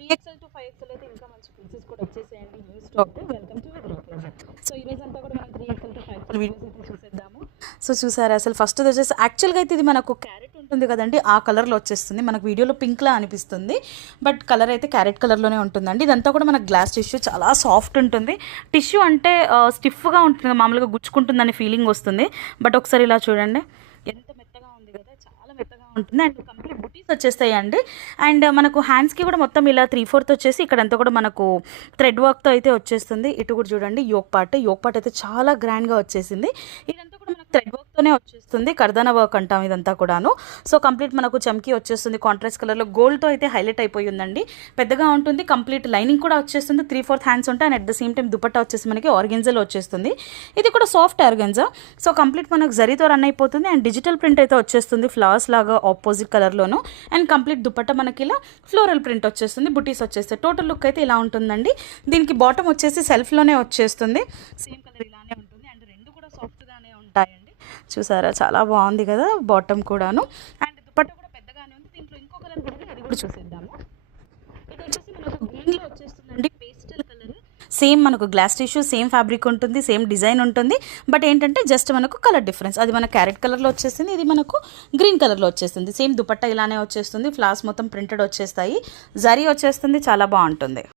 3XL to 5XL అయితే ఇంకా మంచి పీసెస్ కూడా వచ్చేసాయండి. New stock. Welcome to agro pleasure. So ఈ రోజు అంతా కూడా మనం 3XL టు 5XL వీడియోస్ అయితే చూసేద్దాము. సో చూసారా అసలు ఫస్ట్ వచ్చేసి యాక్చువల్గా అయితే ఇది మనకు క్యారెట్ ఉంటుంది కదండి, ఆ కలర్లో వచ్చేస్తుంది. మనకు వీడియోలో పింక్లా అనిపిస్తుంది, బట్ కలర్ అయితే క్యారెట్ కలర్లోనే ఉంటుందండి. ఇదంతా కూడా మనకు గ్లాస్ టిష్యూ, చాలా సాఫ్ట్ ఉంటుంది. టిష్యూ అంటే స్టిఫ్గా ఉంటుంది, మామూలుగా గుచ్చుకుంటుందని ఫీలింగ్ వస్తుంది. బట్ ఒకసారి ఇలా చూడండి, ఎంత మెత్తగా ఉంది కదా, చాలా మెత్తగా ఉంటుంది. అండ్ కంప్లీట్ బుటీస్ వచ్చేస్తాయండి. అండ్ మనకు హ్యాండ్స్కి కూడా మొత్తం ఇలా 3/4 వచ్చేసి ఇక్కడంతా కూడా మనకు థ్రెడ్ వర్క్తో అయితే వచ్చేస్తుంది. ఇటు కూడా చూడండి, యోక్ పార్ట్ అయితే చాలా గ్రాండ్గా వచ్చేసింది. ఇదంతా కూడా మనకు థ్రెడ్ వర్క్తోనే వచ్చేస్తుంది, కర్దానా వర్క్ అంటాం ఇదంతా కూడాను. సో కంప్లీట్ మనకు చమ్కీ వచ్చేస్తుంది, కాంట్రాస్ట్ కలర్లో గోల్డ్తో అయితే హైలైట్ అయిపోయి ఉందండి. పెద్దగా ఉంటుంది, కంప్లీట్ లైనింగ్ కూడా వచ్చేస్తుంది, 3/4 హ్యాండ్స్ ఉంటాయి. And at the same time dupatta వచ్చేసి మనకి ఆర్గెన్జాలో వచ్చేస్తుంది. ఇది కూడా సాఫ్ట్ ఆర్గెన్జా. సో కంప్లీట్ మనకు జరీతో రన్ అయిపోతుంది. అండ్ డిజిటల్ ప్రింట్ అయితే వచ్చేస్తుంది, ఫ్లవర్స్ లాగా ఆపోజిట్ కలర్లోను. అండ్ కంప్లీట్ దుపట్టా మనకి ఇలా ఫ్లోరల్ ప్రింట్ వచ్చేస్తుంది, బుటీస్ వచ్చేస్తాయి. టోటల్ లుక్ అయితే ఇలా ఉంటుందండి. దీనికి బాటమ్ వచ్చేసి సెల్ఫ్లోనే వచ్చేస్తుంది, సేమ్ కలర్ ఇలానే ఉంటుంది. అండ్ రెండు కూడా సాఫ్ట్గానే ఉంటాయండి. చూసారా, చాలా బాగుంది కదా బాటమ్ కూడాను. అండ్ దుపట్టా కూడా పెద్దగానే ఉంది. దీంట్లో ఇంకో కలర్ కూడా అది కూడా చూసేద్దాము. ఇది వచ్చేసి మనకు గ్రీన్లో వచ్చేస్తుందండి, పేస్టల్ కలర్. సేమ్ మనకు గ్లాస్ టిష్యూ, సేమ్ ఫ్యాబ్రిక్ ఉంటుంది, సేమ్ డిజైన్ ఉంటుంది. బట్ ఏంటంటే జస్ట్ మనకు కలర్ డిఫరెన్స్, అది మన క్యారెట్ కలర్లో వచ్చేసింది, ఇది మనకు గ్రీన్ కలర్లో వచ్చేస్తుంది. సేమ్ దుపట్టా ఇలానే వచ్చేస్తుంది, ఫ్లవర్స్ మొత్తం ప్రింటెడ్ వచ్చేస్తాయి, జరీ వచ్చేస్తుంది, చాలా బాగుంటుంది.